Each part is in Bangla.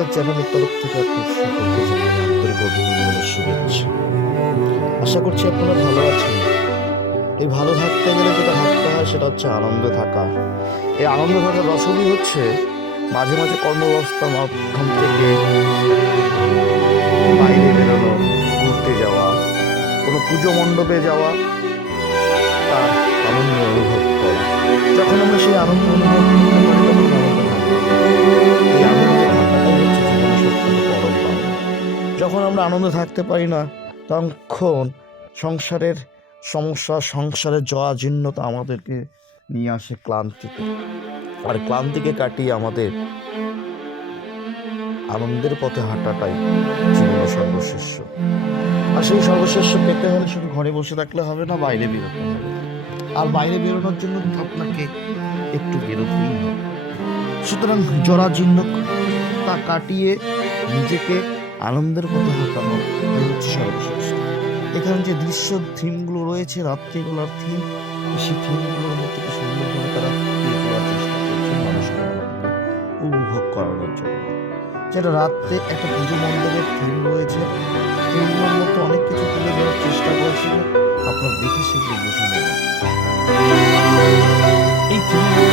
আমাদের চ্যানেলের তরফ থেকে আপনার সকলকে জানাই আন্তরিক অভিনন্দন ও শুভেচ্ছা। আশা করছি আপনারা ভালো আছেন। এই ভালো থাকতে গেলে যেটা থাকতে হয় সেটা হচ্ছে আনন্দে থাকা। এই আনন্দে থাকার রসদই হচ্ছে মাঝে মাঝে কর্মব্যবস্থার মাধ্যম থেকে বাইরে বেরোনো, ঘুরতে যাওয়া, কোনো পুজো মণ্ডপে যাওয়া, তার আনন্দ অনুভব করা। যখন আমরা সেই আনন্দ অনুভব করতে পারি তখন আনন্দ থাকি। এই আনন্দে থাকাটাই হচ্ছে জীবনের সবথেকে বড় পাওয়া। যখন আমরা আনন্দে থাকতে পারি না তখন সংসারের সমস্যা, সংসারের জরাজীর্ণতা আমাদেরকে নিয়ে আসে ক্লান্তিতে। আর ক্লান্তিকে কাটিয়ে আমাদের আনন্দের পথে হাঁটাটাই জীবনের সর্বশ্রেষ্ঠ। আর সেই সর্বশ্রেষ্ঠ পেতে হলে শুধু ঘরে বসে থাকলে হবে না, বাইরে বেরোতে হবে। আর বাইরে বেরোনোর জন্য আপনাকে একটু বেরোতেই হবে। সুতরাং জরাজীর্ণতা কাটিয়ে নিজেকে আনন্দের পথে হাঁটানো হচ্ছে সর্বশ্রেষ্ঠ। এখানে যে দৃশ্য থিমগুলো রয়েছে, রাত্রিগুলোর থিম, সেই থিমগুলোর মধ্যে কি সুন্দরভাবে তারা ফুটিয়ে তোলার চেষ্টা করছে মানুষকে উপভোগ করানোর জন্য। যেটা রাত্রে একটা পুজো মণ্ডপের থিম রয়েছে, থিমগুলোর মধ্যে অনেক কিছু তুলে ধরার চেষ্টা করেছিল, আপনার দেখে সেগুলো বুঝে নেবেন। এই থিমগুলো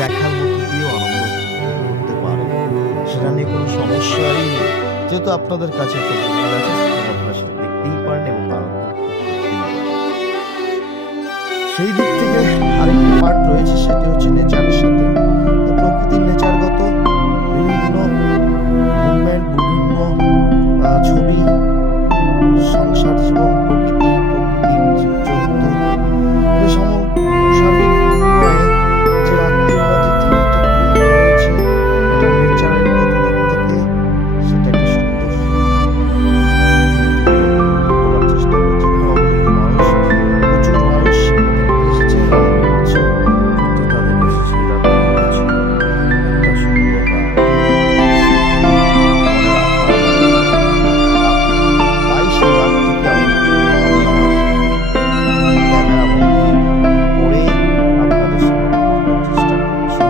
দেখার মধ্যে দিয়েও আনন্দ করতে পারে, সেটা নিয়ে কোনো সমস্যাই নেই। যেহেতু আপনাদের কাছে একটা মোবাইল আছে, আপনারা সেটা দেখতেই পারেন এবং আনন্দ করতেই পারেন। সেই দিক থেকে আরেকটি পার্ট রয়েছে, সেটি হচ্ছে নেচারের সাথে। প্রকৃতির নেচারগত বিভিন্ন মুভমেন্ট, বিভিন্ন ছবি, সংসার জীবন, প্রকৃতি, জীবজন্তু, সার্বিক বিনিময়ে যে রাত্রিবেলা যে থিমটা রয়েছে, এটা নেচারের গত দিক থেকে সেটা একটা সুন্দর তোলার চেষ্টা করছে। মানুষ, প্রচুর মানুষ এসেছে, কিন্তু তাদের কাছে সেই রাত্রি হচ্ছে একটা সুন্দর তাই সেই রাত্রিকে আমি ক্যামেরা বন্দি করে আপনাদের সামনে তুলে ধরার চেষ্টা করছি।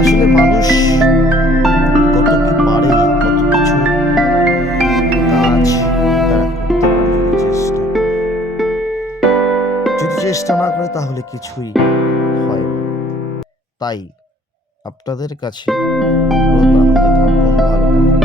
আসলে মানুষ কত কি পারে, কত কিছু কাজ তারা করতে পারে যদি চেষ্টা না করে, তাহলে কিছুই হয় না। তাই আপনাদের কাছে আনন্দে থাকুন, ভালো থাকুন।